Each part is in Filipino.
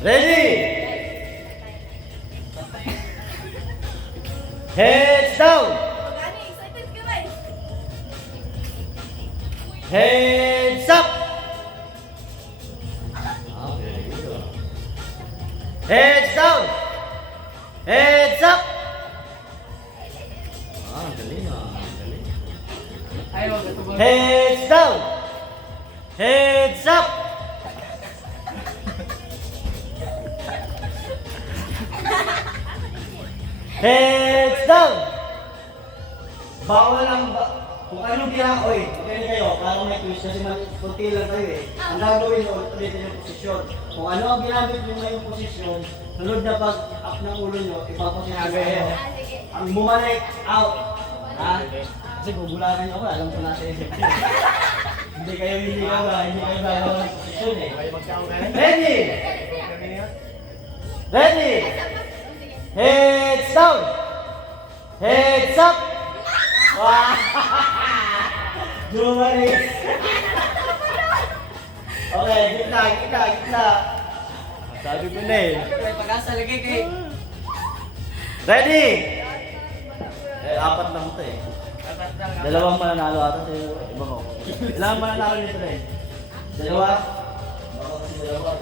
Ready? Heads down. Heads up. Heads down. Heads up. Galing galing. Heads down. Heads up. Heads down. Bawal lang ba? Kung anong ginagawa, okay kayo, para may twist kasi kunti lang kayo eh. Ang gagawin nyo, ulitin yung posisyon. Kung ano ang ginamit nyo ngayong posisyon, sunod na pag-up ng ulo nyo, ipaposisyon kayo. Ang bumalik, out. Ha? Kasi gugularan nyo ako, alam ko nasa isip nyo. Hindi kayo gagawa ng posisyon eh. Ready? Ready? Heads down! Heads up! Wow! Jumari! Okay, gitna. Sabi ko na eh. Pag-asa lagi kay. Ready? Apat lang ito eh. Dalawang mananalo ata sa iba ko. Ilang mananalo nito na eh? Dalawa? Baka kasi dalawa.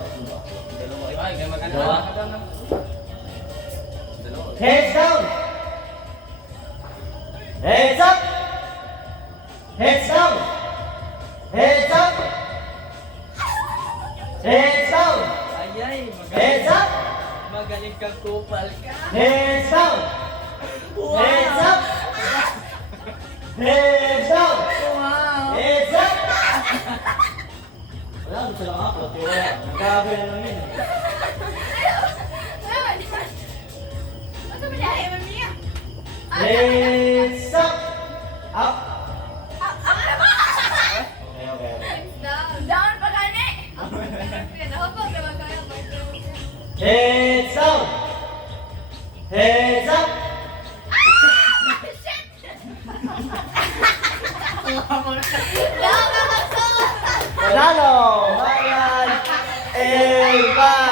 Dalawa? Heads down! Heads up! Heads down! Heads up! Heads down! Ayay, Heads up! magaling kang kupal ka. Heads down! Heads up! Heads down! Wow! Heads up! Wala, gusto lang ako. Nagkakabay lang yun. Heads up! Up! Okay. Heads down! Heads up! Panalo! Bayan! Elba!